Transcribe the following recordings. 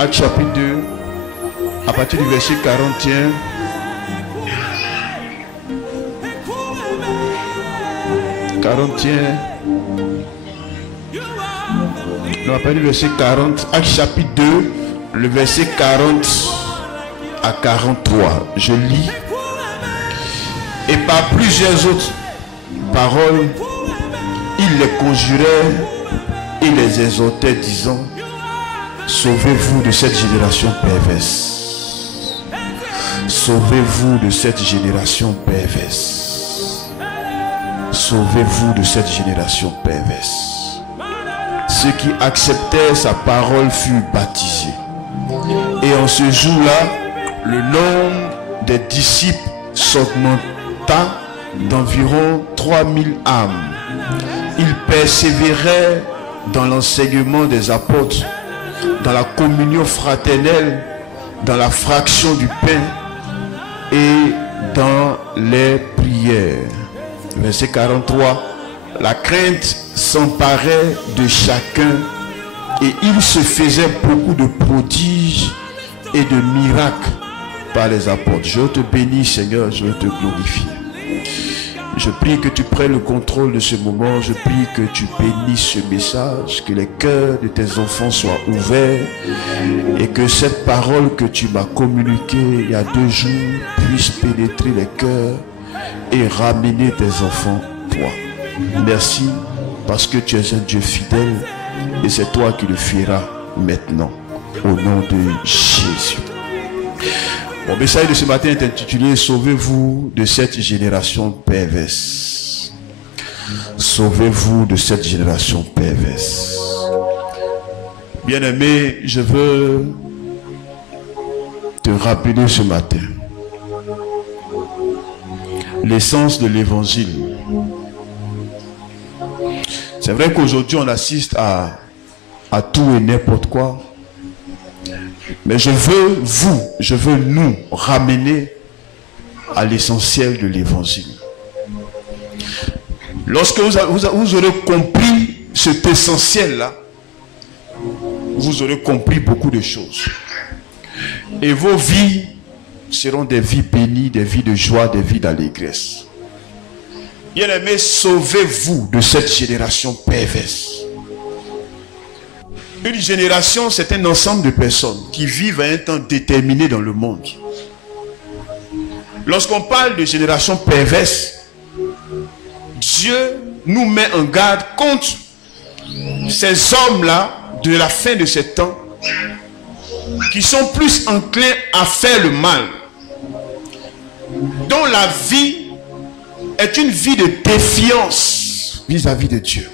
Actes chapitre 2, à partir du verset 41. Non, à partir du verset 40. Actes chapitre 2, le verset 40 à 43. Je lis. Et par plusieurs autres paroles, il les conjurait et les exhortait, disant: sauvez-vous de cette génération perverse. Sauvez-vous de cette génération perverse. Sauvez-vous de cette génération perverse. Ceux qui acceptèrent sa parole furent baptisés. Et en ce jour-là, le nombre des disciples s'augmenta d'environ 3000 âmes. Ils persévéraient dans l'enseignement des apôtres, dans la communion fraternelle, dans la fraction du pain et dans les prières. Verset 43. La crainte s'emparait de chacun et il se faisait beaucoup de prodiges et de miracles par les apôtres. Je te bénis, Seigneur, je te glorifie. Je prie que tu prennes le contrôle de ce moment. Je prie que tu bénisses ce message, que les cœurs de tes enfants soient ouverts et que cette parole que tu m'as communiquée il y a 2 jours puisse pénétrer les cœurs et ramener tes enfants toi. Merci parce que tu es un Dieu fidèle et c'est toi qui le feras maintenant au nom de Jésus. Mon message de ce matin est intitulé: sauvez-vous de cette génération perverse. Sauvez-vous de cette génération perverse. Bien-aimé, je veux te rappeler ce matin l'essence de l'évangile. C'est vrai qu'aujourd'hui on assiste à tout et n'importe quoi. Mais je veux nous ramener à l'essentiel de l'évangile. Lorsque vous aurez compris cet essentiel-là, vous aurez compris beaucoup de choses. Et vos vies seront des vies bénies, des vies de joie, des vies d'allégresse. Bien-aimés, sauvez-vous de cette génération perverse. Une génération, c'est un ensemble de personnes qui vivent à un temps déterminé dans le monde. Lorsqu'on parle de génération perverse, Dieu nous met en garde contre ces hommes-là de la fin de ces temps qui sont plus enclins à faire le mal, dont la vie est une vie de défiance vis-à-vis de Dieu.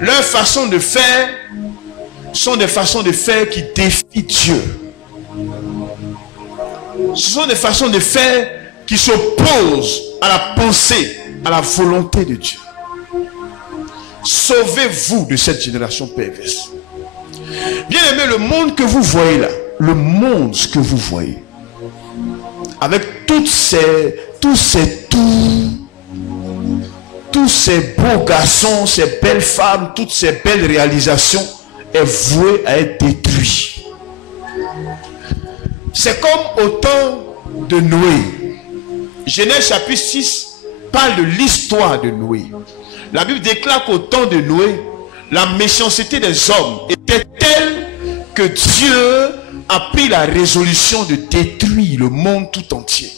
Leurs façons de faire sont des façons de faire qui défient Dieu. Ce sont des façons de faire qui s'opposent à la pensée, à la volonté de Dieu. Sauvez-vous de cette génération perverse. Bien aimé, le monde que vous voyez là, le monde que vous voyez, avec tous ces beaux garçons, ces belles femmes, toutes ces belles réalisations, est voué à être détruit. C'est comme au temps de Noé. Genèse chapitre 6 parle de l'histoire de Noé. La Bible déclare qu'au temps de Noé, la méchanceté des hommes était telle que Dieu a pris la résolution de détruire le monde tout entier.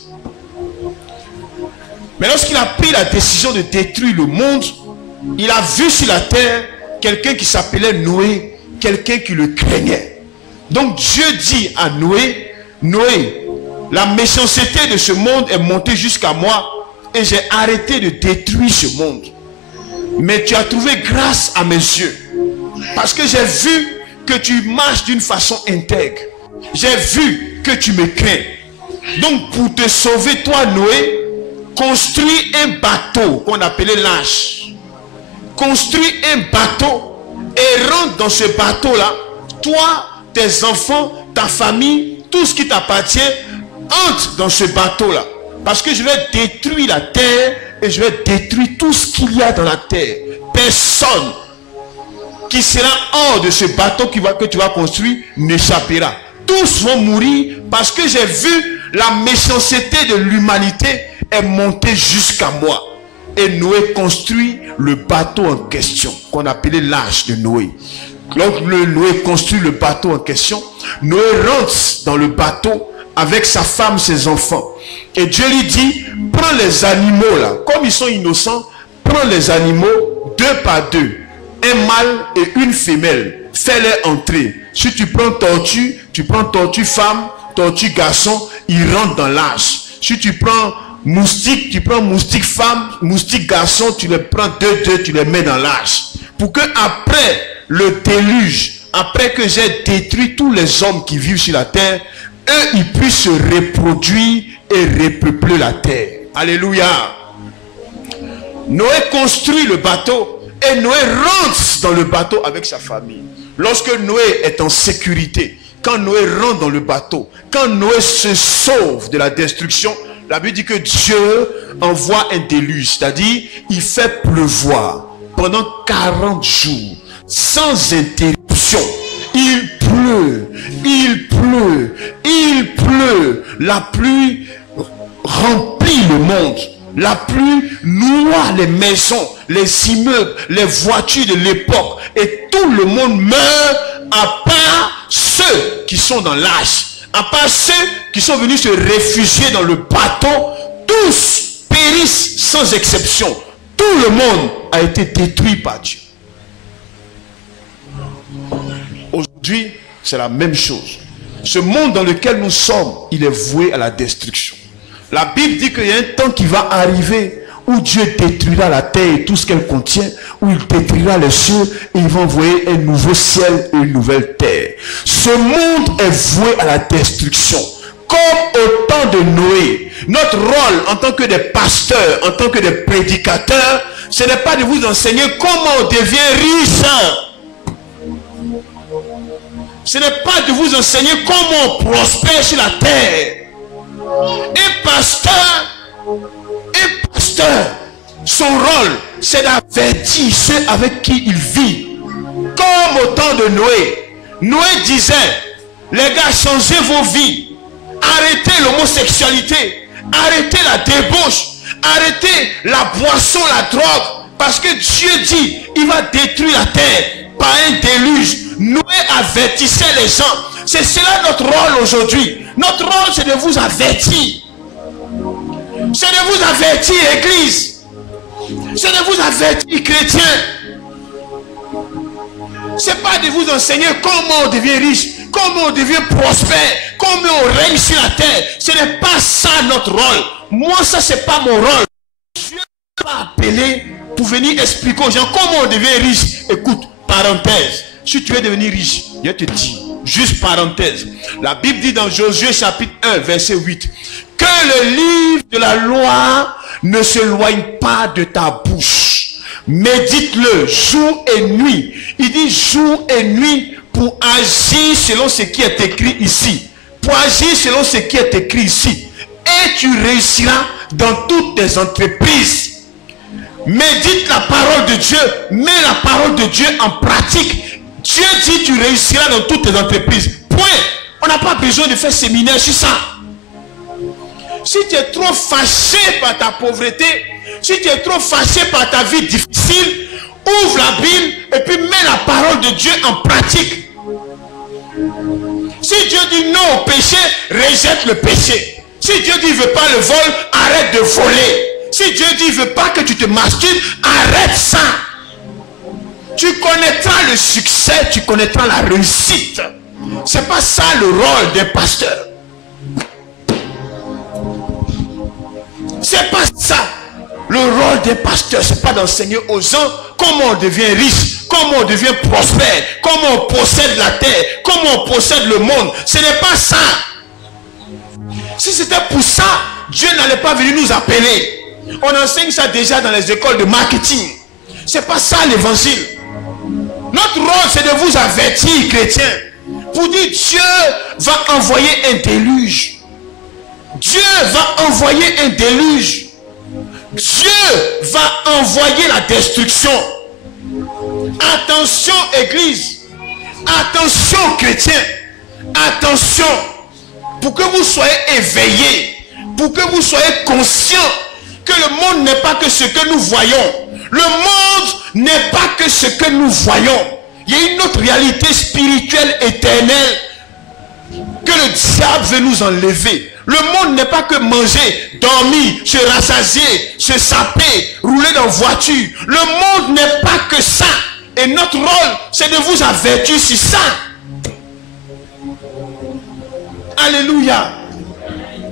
Mais lorsqu'il a pris la décision de détruire le monde, il a vu sur la terre quelqu'un qui s'appelait Noé, quelqu'un qui le craignait. Donc Dieu dit à Noé: Noé, la méchanceté de ce monde est montée jusqu'à moi et j'ai arrêté de détruire ce monde. Mais tu as trouvé grâce à mes yeux. Parce que j'ai vu que tu marches d'une façon intègre. J'ai vu que tu me crains. Donc pour te sauver, toi Noé, construis un bateau qu'on appelait l'arche. Construis un bateau et rentre dans ce bateau-là. Toi, tes enfants, ta famille, tout ce qui t'appartient, entre dans ce bateau-là. Parce que je vais détruire la terre et je vais détruire tout ce qu'il y a dans la terre. Personne qui sera hors de ce bateau que tu vas construire n'échappera. Tous vont mourir parce que j'ai vu la méchanceté de l'humanité est montée jusqu'à moi. Et Noé construit le bateau en question, qu'on appelait l'arche de Noé. Donc Noé construit le bateau en question. Noé rentre dans le bateau avec sa femme, ses enfants. Et Dieu lui dit, prends les animaux là, comme ils sont innocents, prends les animaux 2 par 2. Un mâle et une femelle. Fais-les entrer. Si tu prends tortue femme, tortue garçon, ils rentrent dans l'arche. Si tu prends moustique, tu prends moustique femme, moustique garçon, tu les prends 2, tu les mets dans l'arche. Pour que après le déluge, après que j'ai détruit tous les hommes qui vivent sur la terre, eux, ils puissent se reproduire et repeupler la terre. Alléluia. Noé construit le bateau et Noé rentre dans le bateau avec sa famille. Lorsque Noé est en sécurité, quand Noé rentre dans le bateau, quand Noé se sauve de la destruction, la Bible dit que Dieu envoie un déluge, c'est-à-dire il fait pleuvoir pendant 40 jours, sans interruption. Il pleut, il pleut, il pleut. La pluie remplit le monde. La pluie noie les maisons, les immeubles, les voitures de l'époque. Et tout le monde meurt à part ceux qui sont dans l'arche. À part ceux qui sont venus se réfugier dans le bateau. Tous périssent sans exception. Tout le monde a été détruit par Dieu. Aujourd'hui, c'est la même chose. Ce monde dans lequel nous sommes, il est voué à la destruction. La Bible dit qu'il y a un temps qui va arriver où Dieu détruira la terre et tout ce qu'elle contient, où il détruira les cieux et il va envoyer un nouveau ciel et une nouvelle terre. Ce monde est voué à la destruction. Comme au temps de Noé, notre rôle en tant que des pasteurs, en tant que des prédicateurs, ce n'est pas de vous enseigner comment on devient riche. Ce n'est pas de vous enseigner comment on prospère sur la terre. Un pasteur, son rôle, c'est d'avertir ceux avec qui il vit. Comme au temps de Noé. Noé disait, les gars, changez vos vies. Arrêtez l'homosexualité. Arrêtez la débauche. Arrêtez la boisson, la drogue. Parce que Dieu dit, il va détruire la terre par un déluge. Noé avertissait les gens. C'est cela notre rôle aujourd'hui. Notre rôle, c'est de vous avertir. C'est de vous avertir, Église. C'est de vous avertir, chrétiens. C'est pas de vous enseigner comment on devient riche, comment on devient prospère, comment on règne sur la terre. Ce n'est pas ça notre rôle. Moi, ça, c'est pas mon rôle. Dieu m'a appelé pour venir expliquer aux gens comment on devient riche. Écoute, parenthèse. Si tu veux devenir riche, je te dis, juste parenthèse. La Bible dit dans Josué chapitre 1, verset 8, que le livre de la loi ne s'éloigne pas de ta bouche. Médite-le jour et nuit. Il dit jour et nuit pour agir selon ce qui est écrit ici. Pour agir selon ce qui est écrit ici. Et tu réussiras dans toutes tes entreprises. Médite la parole de Dieu. Mets la parole de Dieu en pratique. Dieu dit tu réussiras dans toutes tes entreprises. Point. On n'a pas besoin de faire séminaire sur ça. Si tu es trop fâché par ta pauvreté, si tu es trop fâché par ta vie difficile, ouvre la Bible et puis mets la parole de Dieu en pratique. Si Dieu dit non au péché, rejette le péché. Si Dieu dit il ne veut pas le vol, arrête de voler. Si Dieu dit il ne veut pas que tu te masturbes, arrête ça. Tu connaîtras le succès, tu connaîtras la réussite. C'est pas ça le rôle d'un pasteur. C'est pas ça. Le rôle d'un pasteur, c'est pas d'enseigner aux gens comment on devient riche, comment on devient prospère, comment on possède la terre, comment on possède le monde. Ce n'est pas ça. Si c'était pour ça, Dieu n'allait pas venir nous appeler. On enseigne ça déjà dans les écoles de marketing. C'est pas ça l'évangile. Notre rôle, c'est de vous avertir, chrétiens, pour dire Dieu va envoyer un déluge. Dieu va envoyer un déluge. Dieu va envoyer la destruction. Attention, Église. Attention, chrétiens. Attention. Pour que vous soyez éveillés. Pour que vous soyez conscients que le monde n'est pas que ce que nous voyons. Le monde n'est pas que ce que nous voyons. Il y a une autre réalité spirituelle éternelle que le diable veut nous enlever. Le monde n'est pas que manger, dormir, se rassasier, se saper, rouler dans voiture. Le monde n'est pas que ça. Et notre rôle, c'est de vous avertir sur ça. Alléluia.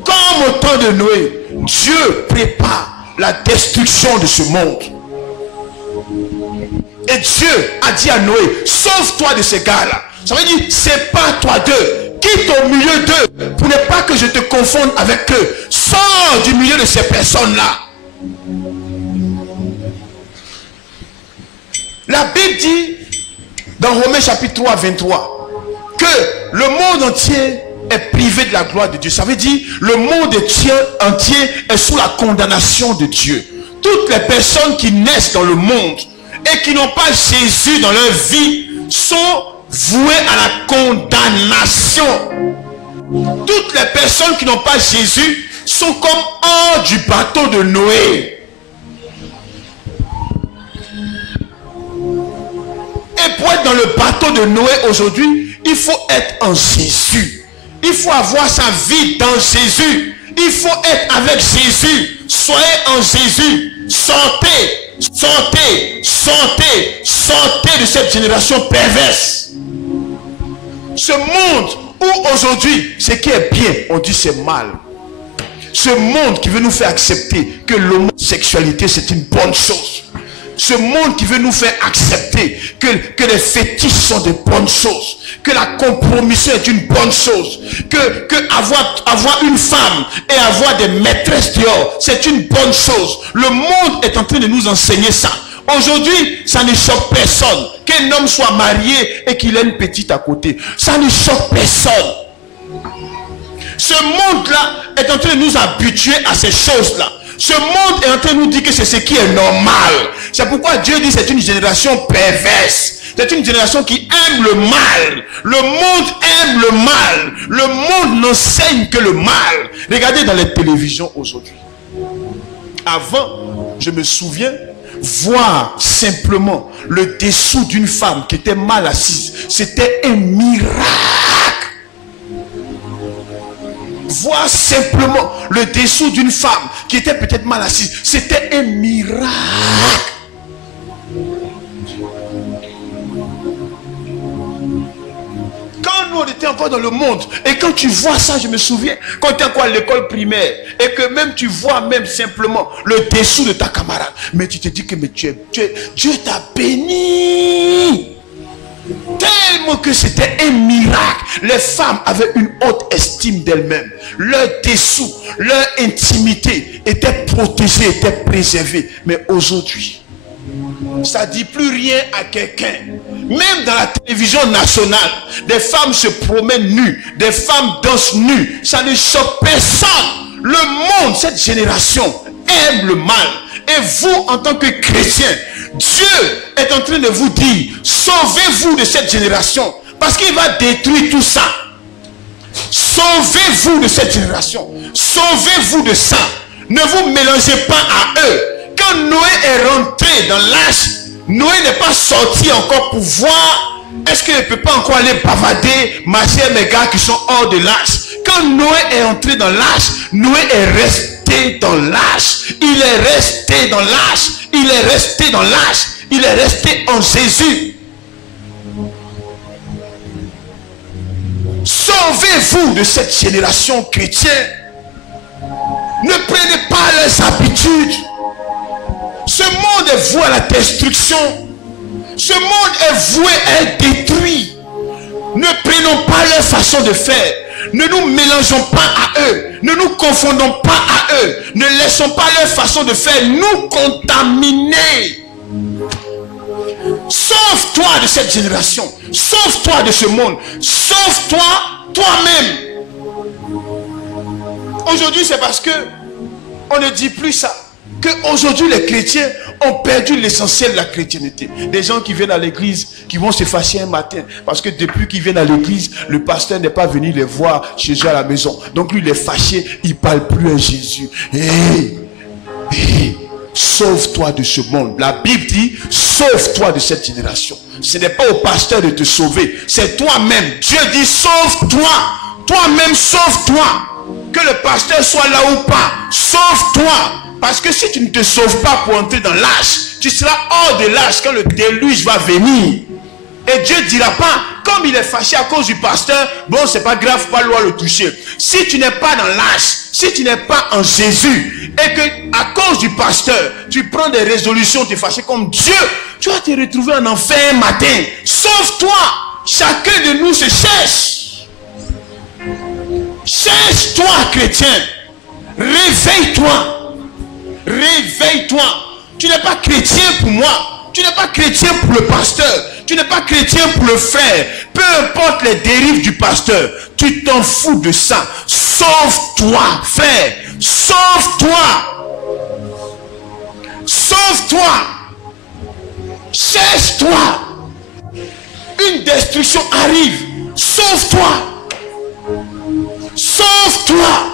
Comme au temps de Noé, Dieu prépare la destruction de ce monde. Et Dieu a dit à Noé, sauve-toi de ces gars-là. Ça veut dire, sépare-toi d'eux. Quitte au milieu d'eux pour ne pas que je te confonde avec eux. Sors du milieu de ces personnes-là. La Bible dit, dans Romains chapitre 3, 23, que le monde entier est privé de la gloire de Dieu. Ça veut dire, le monde entier est sous la condamnation de Dieu. Toutes les personnes qui naissent dans le monde et qui n'ont pas Jésus dans leur vie sont vouées à la condamnation. Toutes les personnes qui n'ont pas Jésus sont comme hors du bateau de Noé. Et pour être dans le bateau de Noé aujourd'hui, il faut être en Jésus. Il faut avoir sa vie dans Jésus. Il faut être avec Jésus. Soyez en Jésus. Sortez, sortez, sortez, sortez de cette génération perverse. Ce monde où aujourd'hui, ce qui est bien, on dit c'est mal. Ce monde qui veut nous faire accepter que l'homosexualité c'est une bonne chose. Ce monde qui veut nous faire accepter que les fétiches sont de bonnes choses. Que la compromission est une bonne chose. Que avoir une femme et avoir des maîtresses dehors, c'est une bonne chose. Le monde est en train de nous enseigner ça. Aujourd'hui, ça ne choque personne. Qu'un homme soit marié et qu'il ait une petite à côté. Ça ne choque personne. Ce monde-là est en train de nous habituer à ces choses-là. Ce monde est en train de nous dire que c'est ce qui est normal. C'est pourquoi Dieu dit que c'est une génération perverse. C'est une génération qui aime le mal. Le monde aime le mal. Le monde n'enseigne que le mal. Regardez dans les télévisions aujourd'hui. Avant, je me souviens, voir simplement le dessous d'une femme qui était mal assise, c'était un miracle. Voir simplement le dessous d'une femme qui était peut-être mal assise, c'était un miracle. Quand nous on était encore dans le monde, et quand tu vois ça, je me souviens, quand tu es encore à l'école primaire, et que même tu vois même simplement le dessous de ta camarade, mais tu te dis que mais Dieu t'a béni. Tellement que c'était un miracle. Les femmes avaient une haute estime d'elles-mêmes. Leur dessous, leur intimité était protégée, était préservée. Mais aujourd'hui, ça ne dit plus rien à quelqu'un. Même dans la télévision nationale, des femmes se promènent nues, des femmes dansent nues. Ça ne choque personne. Le monde, cette génération, aime le mal. Et vous, en tant que chrétiens, Dieu est en train de vous dire, sauvez-vous de cette génération, parce qu'il va détruire tout ça. Sauvez-vous de cette génération. Sauvez-vous de ça. Ne vous mélangez pas à eux. Quand Noé est rentré dans l'arche, Noé n'est pas sorti encore pour voir, est-ce qu'il ne peut pas encore aller bavader, marcher avec mes gars qui sont hors de l'arche. Quand Noé est entré dans l'arche, Noé est resté dans l'arche. Il est resté dans l'arche. Il est resté dans l'arche. Il est resté en Jésus. Sauvez-vous de cette génération chrétienne. Ne prenez pas leurs habitudes. Ce monde est voué à la destruction. Ce monde est voué à être détruit. Ne prenons pas leur façon de faire. Ne nous mélangeons pas à eux. Ne nous confondons pas à eux. Ne laissons pas leur façon de faire nous contaminer. Sauve-toi de cette génération. Sauve-toi de ce monde. Sauve-toi toi-même. Aujourd'hui, c'est parce que on ne dit plus ça. Qu'aujourd'hui, les chrétiens ont perdu l'essentiel de la chrétienté. Des gens qui viennent à l'église, qui vont se fâcher un matin. Parce que depuis qu'ils viennent à l'église, le pasteur n'est pas venu les voir chez eux à la maison. Donc lui, il est fâché, il ne parle plus à Jésus. Sauve-toi de ce monde. La Bible dit, sauve-toi de cette génération. Ce n'est pas au pasteur de te sauver, c'est toi-même. Dieu dit, sauve-toi. Toi-même, sauve-toi. Que le pasteur soit là ou pas, sauve-toi. Parce que si tu ne te sauves pas pour entrer dans l'âge, tu seras hors de l'âge quand le déluge va venir. Et Dieu ne dira pas, comme il est fâché à cause du pasteur, bon, c'est pas grave, pas loin le toucher. Si tu n'es pas dans l'âge, si tu n'es pas en Jésus, et que à cause du pasteur, tu prends des résolutions, tu es fâché comme Dieu, tu vas te retrouver en enfer un matin. Sauve-toi. Chacun de nous se cherche. Cherche-toi, chrétien. Réveille-toi. Réveille-toi. Tu n'es pas chrétien pour moi. Tu n'es pas chrétien pour le pasteur. Tu n'es pas chrétien pour le frère. Peu importe les dérives du pasteur. Tu t'en fous de ça. Sauve-toi, frère. Sauve-toi. Sauve-toi. Cherche-toi. Une destruction arrive. Sauve-toi. Sauve-toi.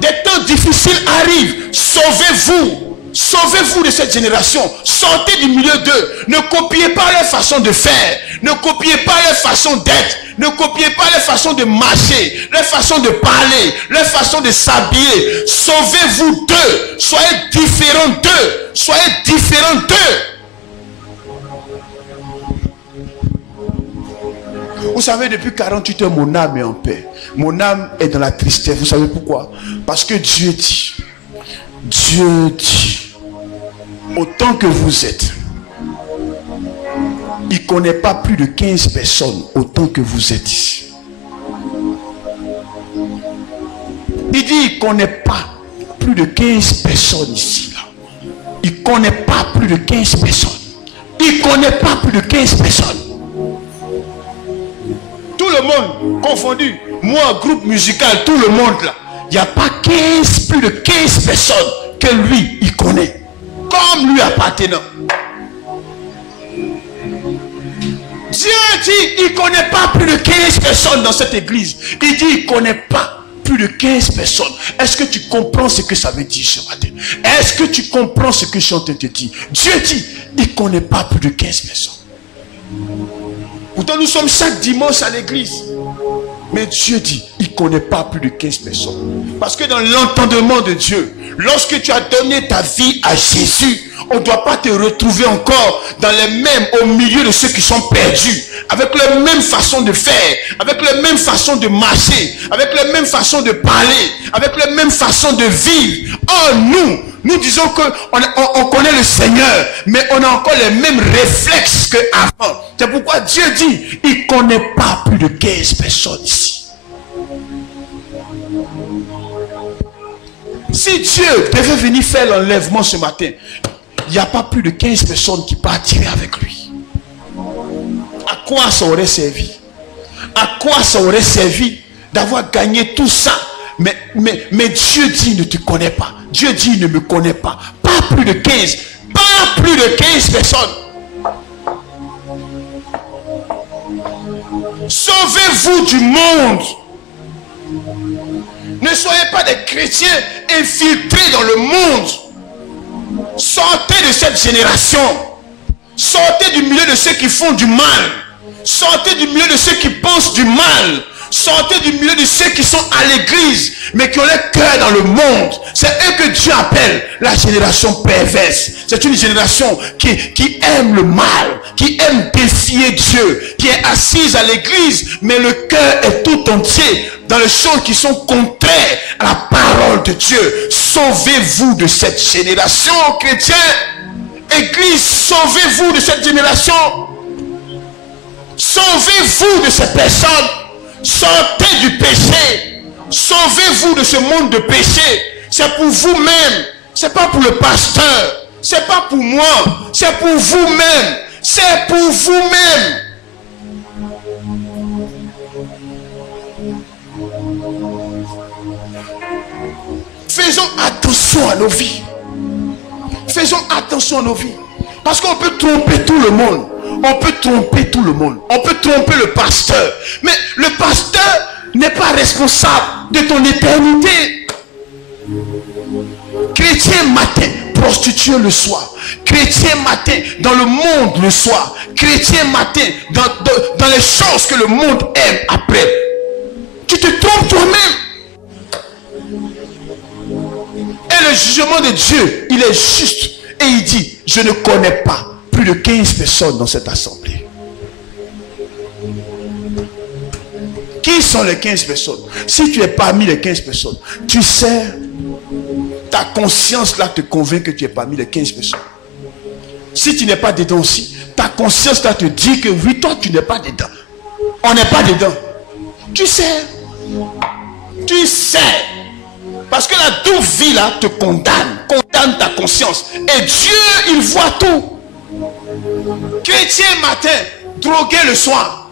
Des temps difficiles arrivent. Sauvez-vous. Sauvez-vous de cette génération. Sortez du milieu d'eux. Ne copiez pas leur façon de faire. Ne copiez pas leur façon d'être. Ne copiez pas leur façon de marcher. Leur façon de parler. Leur façon de s'habiller. Sauvez-vous d'eux. Soyez différents d'eux. Soyez différents d'eux. Vous savez, depuis 48 heures, mon âme est en paix. Mon âme est dans la tristesse. Vous savez pourquoi? Parce que Dieu dit, autant que vous êtes, il ne connaît pas plus de 15 personnes autant que vous êtes ici. Il dit, il ne connaît pas plus de 15 personnes ici. Là. Il ne connaît pas plus de 15 personnes. Il ne connaît pas plus de 15 personnes. Tout le monde confondu. Moi, groupe musical, tout le monde là. Il n'y a pas plus de 15 personnes que lui, il connaît. Comme lui appartenant. Dieu dit, il ne connaît pas plus de 15 personnes dans cette église. Il dit, il ne connaît pas plus de 15 personnes. Est-ce que tu comprends ce que ça veut dire ce matin? Est-ce que tu comprends ce que je suis en train de te dire? Dieu dit, il ne connaît pas plus de 15 personnes. Pourtant, nous sommes chaque dimanche à l'église. Mais Dieu dit, il ne connaît pas plus de 15 personnes. Parce que dans l'entendement de Dieu, lorsque tu as donné ta vie à Jésus, on ne doit pas te retrouver encore dans les mêmes, au milieu de ceux qui sont perdus, avec la même façon de faire, avec la même façon de marcher, avec la même façon de parler, avec la même façon de vivre. Oh, nous disons qu'on connaît le Seigneur, mais on a encore les mêmes réflexes qu'avant. C'est pourquoi Dieu dit, il ne connaît pas plus de 15 personnes ici. Si Dieu devait venir faire l'enlèvement ce matin, il n'y a pas plus de 15 personnes qui partiraient avec lui. À quoi ça aurait servi? À quoi ça aurait servi d'avoir gagné tout ça? Mais Dieu dit, il ne te connaît pas. Dieu dit, il ne me connaît pas. Pas plus de 15. Pas plus de 15 personnes. Sauvez-vous du monde. Ne soyez pas des chrétiens infiltrés dans le monde. Sortez de cette génération. Sortez du milieu de ceux qui font du mal. Sortez du milieu de ceux qui pensent du mal. Sortez du milieu de ceux qui sont à l'église, mais qui ont leur cœur dans le monde. C'est eux que Dieu appelle la génération perverse. C'est une génération qui aime le mal, qui aime défier Dieu, qui est assise à l'église, mais le cœur est tout entier dans les choses qui sont contraires à la parole de Dieu. Sauvez-vous de cette génération, chrétiens. Église, sauvez-vous de cette génération. Sauvez-vous de ces personnes. Sortez du péché. Sauvez-vous de ce monde de péché. C'est pour vous-même. C'est pas pour le pasteur. C'est pas pour moi. C'est pour vous-même. C'est pour vous-même. Faisons attention à nos vies. Faisons attention à nos vies. Parce qu'on peut tromper tout le monde. On peut tromper tout le monde. On peut tromper le pasteur. Mais le pasteur n'est pas responsable de ton éternité. Chrétien matin, prostitué le soir. Chrétien matin, dans le monde le soir. Chrétien matin, dans les choses que le monde aime après. Tu te trompes toi-même. Et le jugement de Dieu, il est juste. Et il dit, je ne connais pas plus de 15 personnes dans cette assemblée. Qui sont les 15 personnes? Si tu es parmi les 15 personnes, tu sais, ta conscience là te convainc que tu es parmi les 15 personnes. Si tu n'es pas dedans aussi, ta conscience là te dit que oui, toi tu n'es pas dedans. On n'est pas dedans. Tu sais. Tu sais. Parce que la douce vie là te condamne ta conscience. Et Dieu, il voit tout. Chrétien matin, drogué le soir.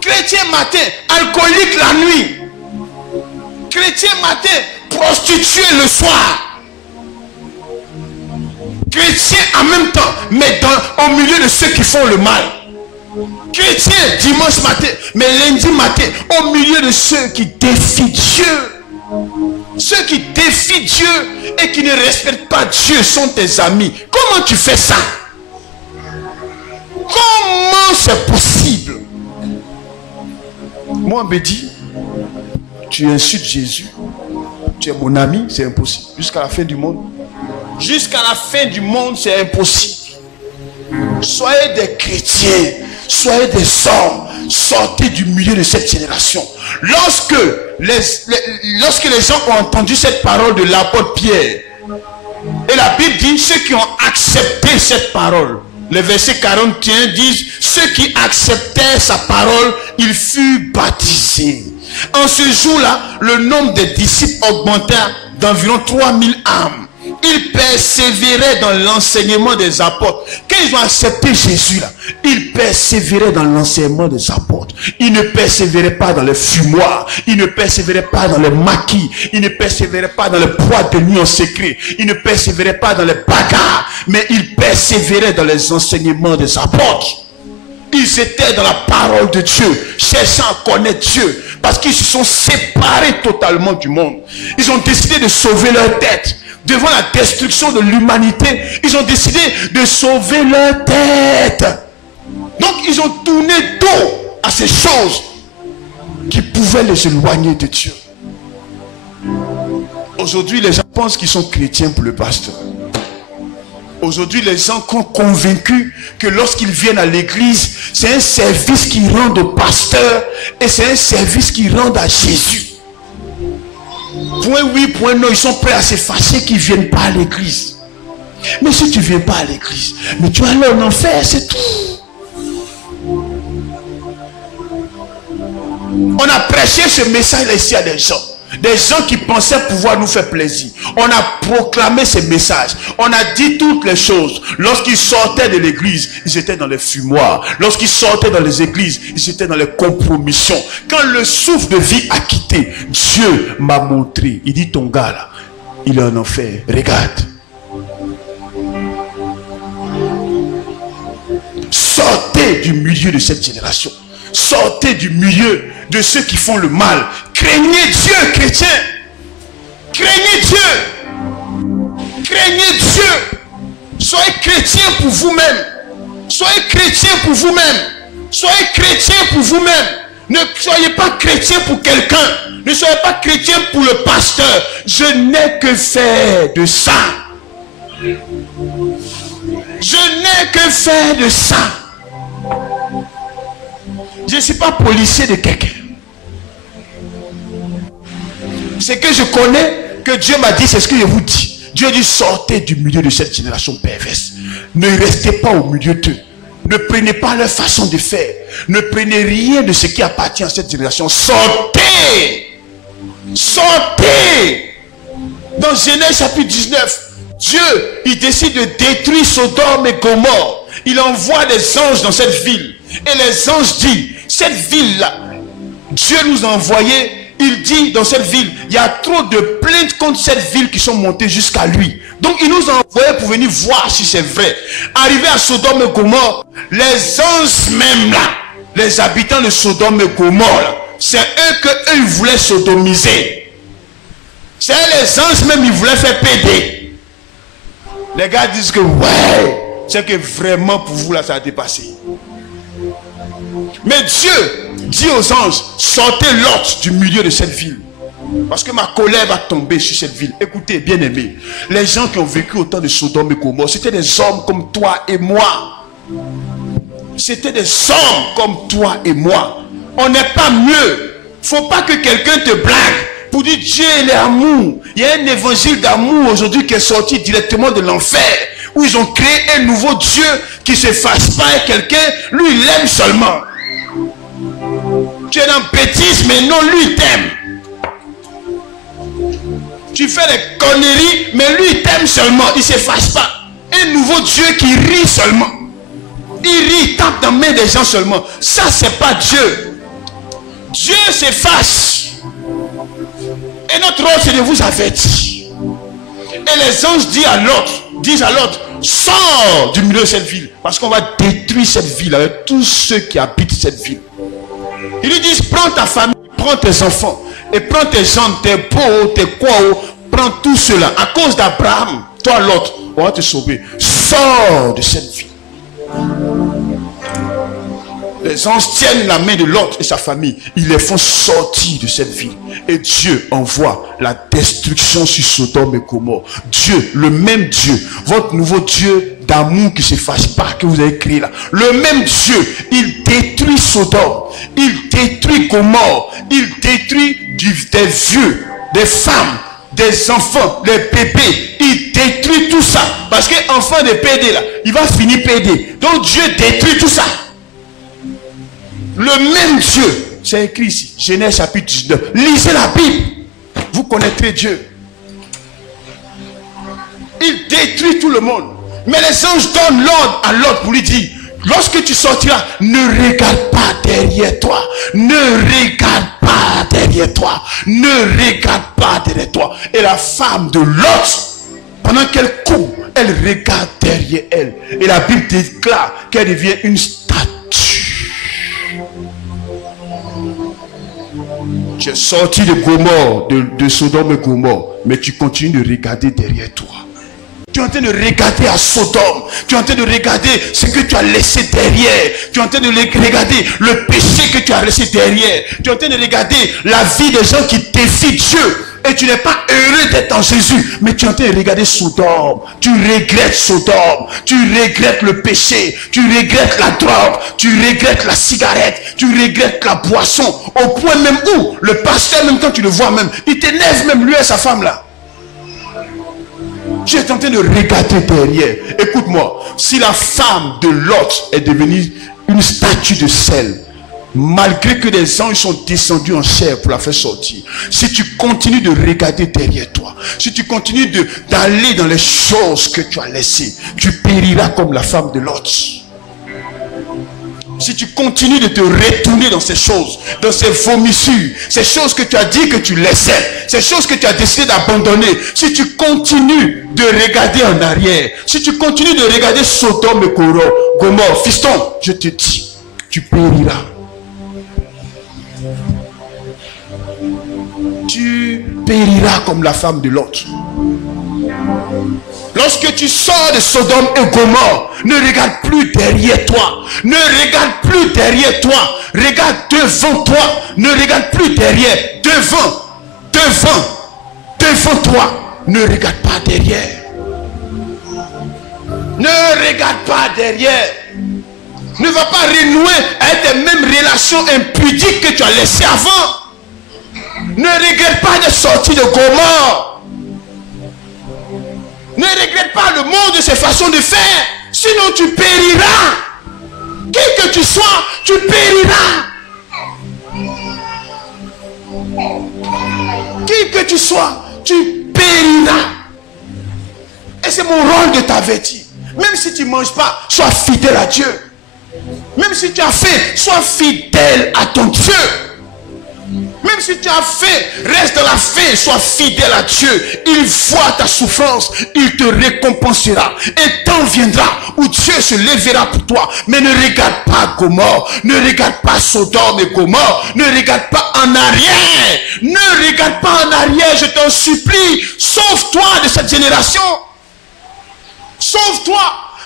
Chrétien matin, alcoolique la nuit. Chrétien matin, prostitué le soir. Chrétien en même temps, mais au milieu de ceux qui font le mal. Chrétien dimanche matin, mais lundi matin, au milieu de ceux qui défient Dieu. Ceux qui défient Dieu et qui ne respectent pas Dieu sont tes amis. Comment tu fais ça? Comment c'est possible? Moi, on me dit, tu insultes Jésus, tu es mon ami, c'est impossible. Jusqu'à la fin du monde. Jusqu'à la fin du monde, c'est impossible. Soyez des chrétiens, soyez des hommes, sortez du milieu de cette génération. Lorsque les gens ont entendu cette parole de l'apôtre Pierre, et la Bible dit, ceux qui ont accepté cette parole, le verset 41 dit, ceux qui acceptaient sa parole, ils furent baptisés. En ce jour-là, le nombre des disciples augmenta d'environ 3000 âmes. Ils persévéraient dans l'enseignement des apôtres. Quand ils ont accepté Jésus là, ils persévéraient dans l'enseignement des apôtres. Ils ne persévéraient pas dans les fumoirs. Ils ne persévéraient pas dans les maquis. Ils ne persévéraient pas dans les boîtes de nuit en secret. Ils ne persévéraient pas dans les bagarres. Mais ils persévéraient dans les enseignements des apôtres. Ils étaient dans la parole de Dieu, cherchant à connaître Dieu. Parce qu'ils se sont séparés totalement du monde. Ils ont décidé de sauver leur tête. Devant la destruction de l'humanité, ils ont décidé de sauver leur tête. Donc ils ont tourné dos à ces choses qui pouvaient les éloigner de Dieu. Aujourd'hui, les gens pensent qu'ils sont chrétiens pour le pasteur. Aujourd'hui, les gens sont convaincus que lorsqu'ils viennent à l'église, c'est un service qu'ils rendent au pasteur et c'est un service qu'ils rendent à Jésus. Point oui, point non, ils sont prêts à se fâcher qu'ils ne viennent pas à l'église. Mais si tu ne viens pas à l'église, mais tu vas aller en enfer, c'est tout. On a prêché ce message ici à des gens qui pensaient pouvoir nous faire plaisir. On a proclamé ce message. On a dit toutes les choses. Lorsqu'ils sortaient de l'église, ils étaient dans les fumoirs. Lorsqu'ils sortaient dans les églises, ils étaient dans les compromissions. Quand le souffle de vie a quitté, Dieu m'a montré. Il dit, ton gars là, il est en enfer. Regarde. Sortez du milieu de cette génération. Sortez du milieu de ceux qui font le mal. Craignez Dieu, chrétiens. Craignez Dieu. Craignez Dieu. Soyez chrétiens pour vous-même. Soyez chrétiens pour vous-même. Soyez chrétiens pour vous-même. Ne soyez pas chrétiens pour quelqu'un. Ne soyez pas chrétiens pour le pasteur. Je n'ai que faire de ça. Je n'ai que faire de ça. Je ne suis pas policier de quelqu'un. Ce que je connais, que Dieu m'a dit, c'est ce que je vous dis. Dieu dit, sortez du milieu de cette génération perverse. Ne restez pas au milieu d'eux. Ne prenez pas leur façon de faire. Ne prenez rien de ce qui appartient à cette génération. Sortez! Sortez! Dans Genèse chapitre 19, Dieu, il décide de détruire Sodome et Gomorrhe. Il envoie des anges dans cette ville. Et les anges disent, cette ville-là, Dieu nous a envoyé. Il dit dans cette ville, il y a trop de plaintes contre cette ville qui sont montées jusqu'à lui. Donc il nous a envoyé pour venir voir si c'est vrai. Arrivé à Sodome et Gomorrhe, les anges même là, les habitants de Sodome et Gomorrhe, c'est eux que eux ils voulaient sodomiser. C'est les anges même ils voulaient faire péder. Les gars disent que ouais, c'est que vraiment pour vous là ça a dépassé. Mais Dieu dit aux anges, sortez Lot du milieu de cette ville. Parce que ma colère va tomber sur cette ville. Écoutez, bien aimés, les gens qui ont vécu au temps de Sodome et Gomorrhe, c'était des hommes comme toi et moi. C'était des hommes comme toi et moi. On n'est pas mieux. Faut pas que quelqu'un te blague pour dire Dieu il est amour. Il y a un évangile d'amour aujourd'hui qui est sorti directement de l'enfer, où ils ont créé un nouveau Dieu qui se fasse pas avec quelqu'un. Lui il aime seulement. Tu es dans bêtise, mais non, lui il t'aime. Tu fais des conneries, mais lui il t'aime seulement. Il ne s'efface pas. Un nouveau Dieu qui rit seulement. Il rit, il tape dans la main des gens seulement. Ça, c'est pas Dieu. Dieu s'efface. Et notre rôle, c'est de vous avertir. Et les anges disent à l'autre, sors du milieu de cette ville. Parce qu'on va détruire cette ville avec tous ceux qui habitent cette ville. Ils lui disent, prends ta famille, prends tes enfants, et prends tes gens, tes beaux, tes quoi, prends tout cela. À cause d'Abraham, toi l'autre, on va te sauver. Sors de cette vie. Les anges tiennent la main de l'autre et sa famille. Ils les font sortir de cette ville. Et Dieu envoie la destruction sur Sodome et Gomorrhe. Dieu, le même Dieu, votre nouveau Dieu d'amour qui ne s'efface pas, que vous avez créé là. Le même Dieu, il détruit Sodome. Il détruit Gomorrhe. Il détruit des vieux, des femmes, des enfants, des bébés. Il détruit tout ça. Parce que enfant de PD là, il va finir PD. Donc Dieu détruit tout ça. Le même Dieu, c'est écrit ici, Genèse chapitre 19. Lisez la Bible, vous connaîtrez Dieu. Il détruit tout le monde. Mais les anges donnent l'ordre à l'autre pour lui dire, lorsque tu sortiras, ne regarde pas derrière toi. Ne regarde pas derrière toi. Ne regarde pas derrière toi. Et la femme de l'autre, pendant qu'elle court, elle regarde derrière elle. Et la Bible déclare qu'elle devient une statue. Tu es sorti de Gomorrhe, de Sodome et Gomorrhe, mais tu continues de regarder derrière toi. Tu es en train de regarder à Sodome. Tu es en train de regarder ce que tu as laissé derrière. Tu es en train de regarder le péché que tu as laissé derrière. Tu es en train de regarder la vie des gens qui défient Dieu. Et tu n'es pas heureux d'être en Jésus. Mais tu es en train de regarder Sodome. Tu regrettes Sodome. Tu regrettes le péché. Tu regrettes la drogue. Tu regrettes la cigarette. Tu regrettes la boisson. Au point même où le pasteur, même quand tu le vois même, il t'énerve même lui et sa femme là. Tu es en train de regarder derrière. Écoute-moi. Si la femme de Lot est devenue une statue de sel, malgré que des anges sont descendus en chair pour la faire sortir, si tu continues de regarder derrière toi, si tu continues d'aller dans les choses que tu as laissées, tu périras comme la femme de Lot. Si tu continues de te retourner dans ces choses, dans ces vomissures, ces choses que tu as dit que tu laissais, ces choses que tu as décidé d'abandonner, si tu continues de regarder en arrière, si tu continues de regarder Sodome et Gomorrhe, fiston, je te dis, tu périras. Tu périras comme la femme de l'autre. Lorsque tu sors de Sodome et Gomorrhe, ne regarde plus derrière toi. Ne regarde plus derrière toi. Regarde devant toi. Ne regarde plus derrière. Devant toi. Ne regarde pas derrière. Ne regarde pas derrière. Ne va pas renouer avec les mêmes relations impudiques que tu as laissées avant. Ne regrette pas de sortir de Gomorrhe. Ne regrette pas le monde de ses façons de faire. Sinon tu périras. Qui que tu sois, tu périras. Qui que tu sois, tu périras. Et c'est mon rôle de t'avertir. Même si tu ne manges pas, sois fidèle à Dieu. Même si tu as faim, sois fidèle à ton Dieu. Même si tu as faim, reste dans la faim, sois fidèle à Dieu. Il voit ta souffrance, il te récompensera. Et temps viendra où Dieu se lèvera pour toi. Mais ne regarde pas Gomorrhe, ne regarde pas Sodome et Gomorrhe, ne regarde pas en arrière. Ne regarde pas en arrière, je t'en supplie. Sauve-toi de cette génération. Sauve-toi.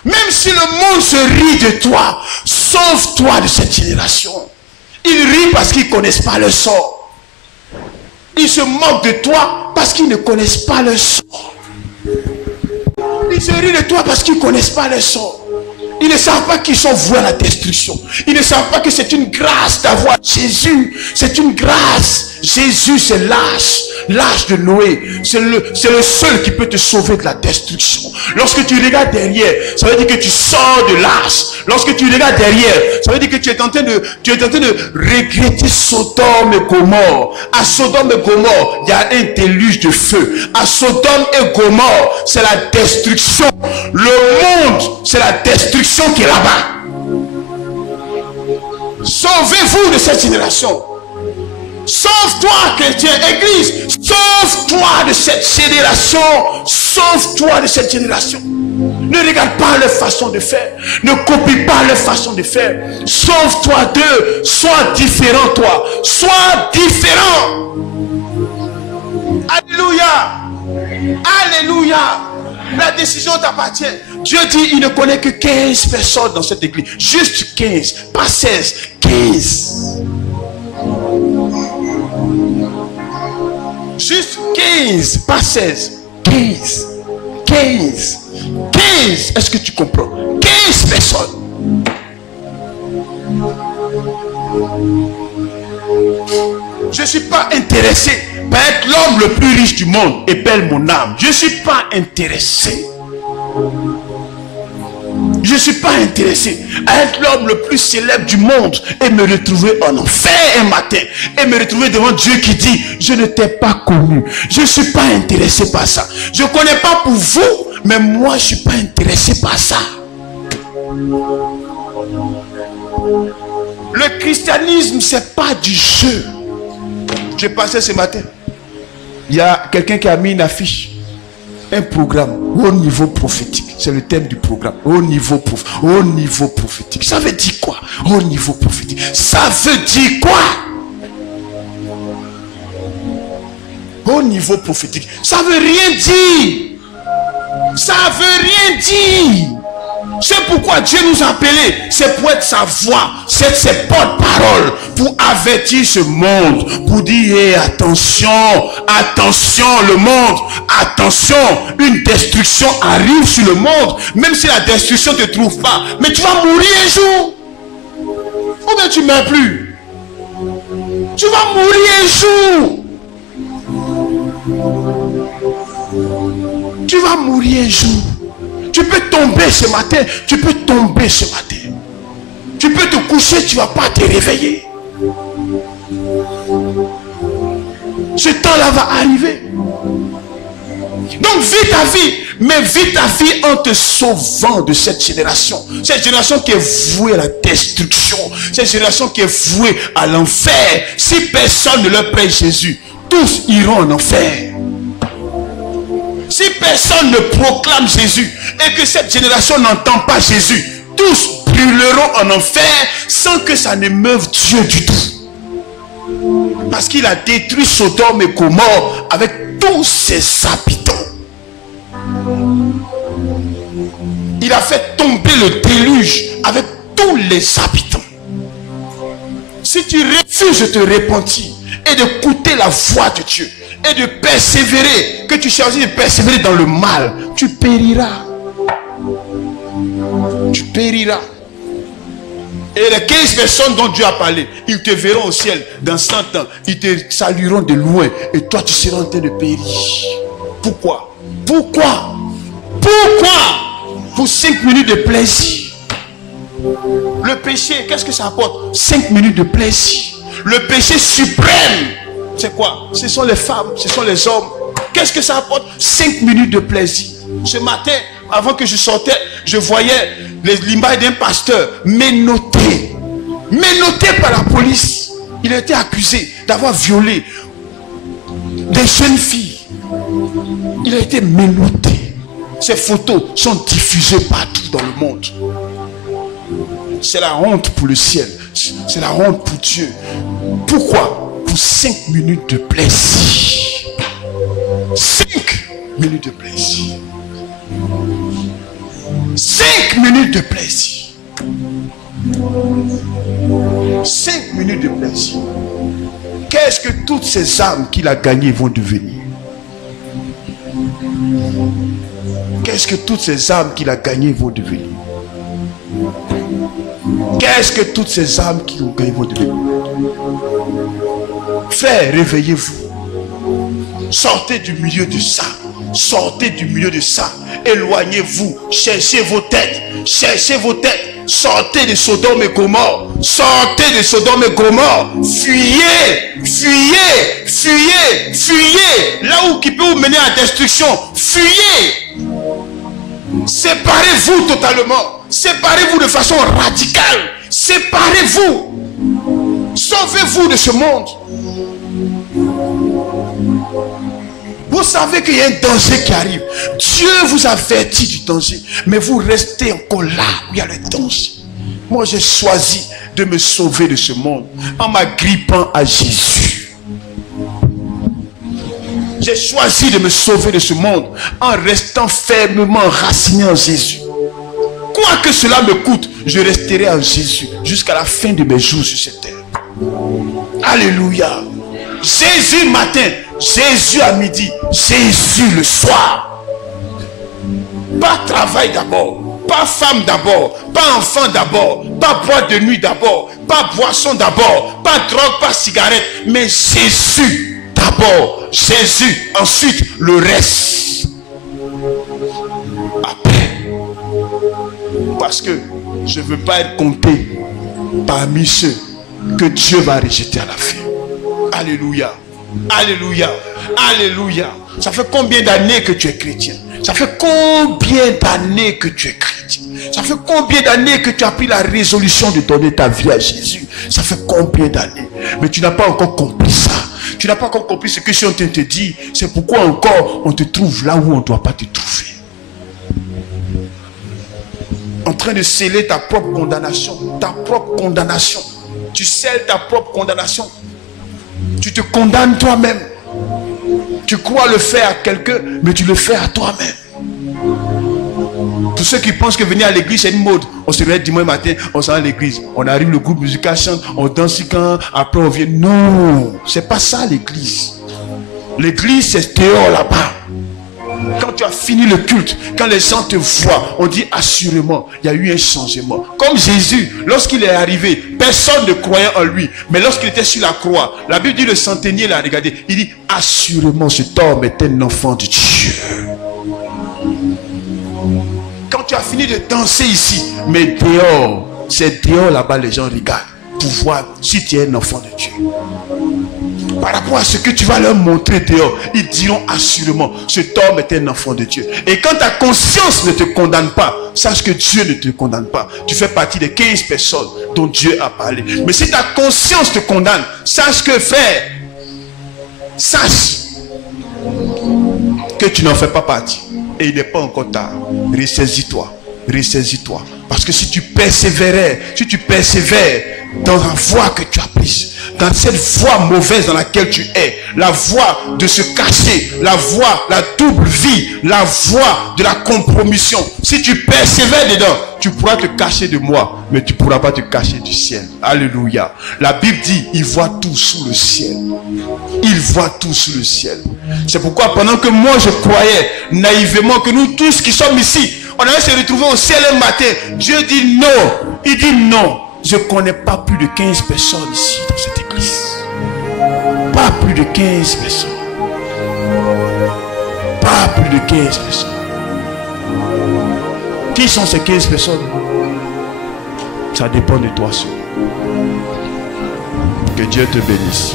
Même si le monde se rit de toi, sauve-toi de cette génération. Ils rient parce qu'ils ne connaissent pas le sort. Ils se moquent de toi parce qu'ils ne connaissent pas le sort. Ils se rient de toi parce qu'ils ne connaissent pas le sort. Ils ne savent pas qu'ils sont voués à la destruction. Ils ne savent pas que c'est une grâce d'avoir Jésus. C'est une grâce. Jésus, c'est l'âge de Noé. C'est le seul qui peut te sauver de la destruction. Lorsque tu regardes derrière, ça veut dire que tu sors de l'âge. Lorsque tu regardes derrière, ça veut dire que tu es en train de regretter Sodome et Gomorrhe. À Sodome et Gomorrhe, il y a un déluge de feu. À Sodome et Gomorrhe, c'est la destruction. Le monde, c'est la destruction qui est là-bas. Sauvez-vous de cette génération. Sauve-toi, chrétien, église. Sauve-toi de cette génération. Sauve-toi de cette génération. Ne regarde pas leur façon de faire. Ne copie pas leur façon de faire. Sauve-toi d'eux. Sois différent, toi. Sois différent. Alléluia. Alléluia. La décision t'appartient. Dieu dit, il ne connaît que 15 personnes dans cette église. Juste 15. Pas 16. 15. Juste 15. Pas 16. 15. 15. 15. Est-ce que tu comprends? 15 personnes. Je ne suis pas intéressé par être l'homme le plus riche du monde et perdre mon âme. Je ne suis pas intéressé. Je ne suis pas intéressé à être l'homme le plus célèbre du monde et me retrouver en enfer un matin et me retrouver devant Dieu qui dit, je ne t'ai pas connu. Je ne suis pas intéressé par ça. Je ne connais pas pour vous, mais moi je ne suis pas intéressé par ça. Le christianisme, c'est pas du jeu. J'ai passé ce matin. Il y a quelqu'un qui a mis une affiche. Un programme haut niveau prophétique. C'est le thème du programme. Haut niveau prophétique. Ça veut dire quoi? Haut niveau prophétique. Ça veut dire quoi? Haut niveau prophétique. Ça veut rien dire. Ça veut rien dire. C'est pourquoi Dieu nous a appelés. C'est pour être sa voix. C'est ses porte-paroles. Pour avertir ce monde. Pour dire hey, attention. Attention le monde. Attention. Une destruction arrive sur le monde. Même si la destruction ne te trouve pas. Mais tu vas mourir un jour. Ou bien tu ne meurs plus. Tu vas mourir un jour. Tu vas mourir un jour. Tu peux tomber ce matin. Tu peux tomber ce matin. Tu peux te coucher, tu ne vas pas te réveiller. Ce temps-là va arriver. Donc vis ta vie. Mais vis ta vie en te sauvant de cette génération. Cette génération qui est vouée à la destruction. Cette génération qui est vouée à l'enfer. Si personne ne leur prête Jésus, tous iront en enfer. Si personne ne proclame Jésus et que cette génération n'entend pas Jésus, tous brûleront en enfer sans que ça n'émeuve Dieu du tout. Parce qu'il a détruit Sodome et Gomorrhe avec tous ses habitants. Il a fait tomber le déluge avec tous les habitants. Si tu refuses de te repentir et d'écouter la voix de Dieu et de persévérer, que tu choisis de persévérer dans le mal, tu périras. Tu périras. Et les 15 personnes dont Dieu a parlé, ils te verront au ciel dans 100 ans. Ils te salueront de loin et toi tu seras en train de périr. Pourquoi? Pourquoi? Pourquoi? Pour 5 minutes de plaisir. Le péché, qu'est-ce que ça apporte? 5 minutes de plaisir. Le péché suprême, c'est quoi? Ce sont les femmes, ce sont les hommes. Qu'est-ce que ça apporte? 5 minutes de plaisir. Ce matin, avant que je sortais, je voyais l'image d'un pasteur menotté par la police. Il a été accusé d'avoir violé des jeunes filles. Il a été menotté. Ces photos sont diffusées partout dans le monde. C'est la honte pour le ciel. C'est la honte pour Dieu. Pourquoi? Pour 5 minutes de plaisir. 5 minutes de plaisir. 5 minutes de plaisir. 5 minutes de plaisir. Qu'est-ce que toutes ces âmes qu'il a gagnées vont devenir? Qu'est-ce que toutes ces âmes qu'il a gagnées vont devenir? Qu'est-ce que toutes ces âmes qui ont gagné vont devenir? Frères, réveillez-vous. Sortez du milieu de ça. Sortez du milieu de ça. Éloignez-vous. Cherchez vos têtes. Cherchez vos têtes. Sortez de Sodome et Gomorrhe. Sortez de Sodome et Gomorrhe. Fuyez. Fuyez. Fuyez. Fuyez. Là où qui peut vous mener à la destruction. Fuyez. Séparez-vous totalement. Séparez-vous de façon radicale. Séparez-vous. Sauvez-vous de ce monde. Vous savez qu'il y a un danger qui arrive. Dieu vous avertit du danger. Mais vous restez encore là où il y a le danger. Moi, j'ai choisi de me sauver de ce monde en m'agrippant à Jésus. J'ai choisi de me sauver de ce monde en restant fermement enraciné en Jésus. Quoi que cela me coûte, je resterai en Jésus jusqu'à la fin de mes jours sur cette terre. Alléluia. Jésus matin, Jésus à midi, Jésus le soir. Pas travail d'abord, pas femme d'abord, pas enfant d'abord, pas boîte de nuit d'abord, pas boisson d'abord, pas drogue, pas cigarette, mais Jésus d'abord, Jésus, ensuite le reste. Après, parce que je ne veux pas être compté parmi ceux que Dieu va rejeter à la fin. Alléluia. Alléluia. Alléluia. Ça fait combien d'années que tu es chrétien? Ça fait combien d'années que tu es chrétien? Ça fait combien d'années que tu as pris la résolution de donner ta vie à Jésus? Ça fait combien d'années? Mais tu n'as pas encore compris ça. Tu n'as pas encore compris ce que je suis en train de te dire. C'est pourquoi encore on te trouve là où on ne doit pas te trouver. En train de sceller ta propre condamnation. Ta propre condamnation. Tu scelles ta propre condamnation. Tu te condamnes toi-même. Tu crois le faire à quelqu'un, mais tu le fais à toi-même. Tous ceux qui pensent que venir à l'église c'est une mode. On se réveille dimanche matin, on s'en va à l'église. On arrive, le groupe musical chante, on danse quand, après on vient. Non, c'est pas ça l'église. L'église c'est dehors là-bas. Quand tu as fini le culte, quand les gens te voient, on dit assurément, il y a eu un changement. Comme Jésus, lorsqu'il est arrivé, personne ne croyait en lui. Mais lorsqu'il était sur la croix, la Bible dit, le centenier l'a regardé. Il dit, assurément, cet homme est un enfant de Dieu. Quand tu as fini de danser ici, mais dehors, c'est dehors là-bas, les gens regardent pour voir si tu es un enfant de Dieu. Par rapport à ce que tu vas leur montrer dehors, ils diront assurément, cet homme est un enfant de Dieu. Et quand ta conscience ne te condamne pas, sache que Dieu ne te condamne pas. Tu fais partie des 15 personnes dont Dieu a parlé. Mais si ta conscience te condamne, sache que frère, sache que tu n'en fais pas partie. Et il n'est pas encore tard. Ressaisis-toi. Ressaisis-toi. Parce que si tu persévères dans la voie que tu as prise, dans cette voie mauvaise dans laquelle tu es, la voie de se cacher, la double vie, la voie de la compromission, si tu persévères dedans, tu pourras te cacher de moi, mais tu ne pourras pas te cacher du ciel. Alléluia. La Bible dit, il voit tout sous le ciel. Il voit tout sous le ciel. C'est pourquoi pendant que moi je croyais naïvement que nous tous qui sommes ici, on allait se retrouver au ciel un matin, Dieu dit non. Il dit non. Je ne connais pas plus de 15 personnes ici dans cette église. Pas plus de 15 personnes. Pas plus de 15 personnes. Qui sont ces 15 personnes? Ça dépend de toi seul. Que Dieu te bénisse.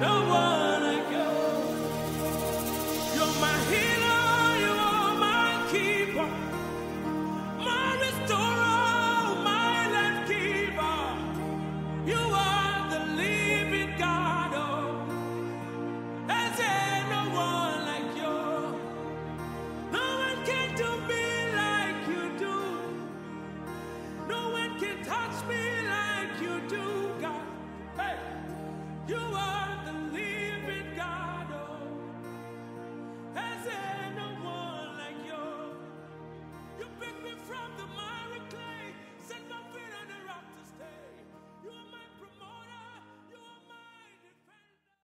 No one like you. You're my hero.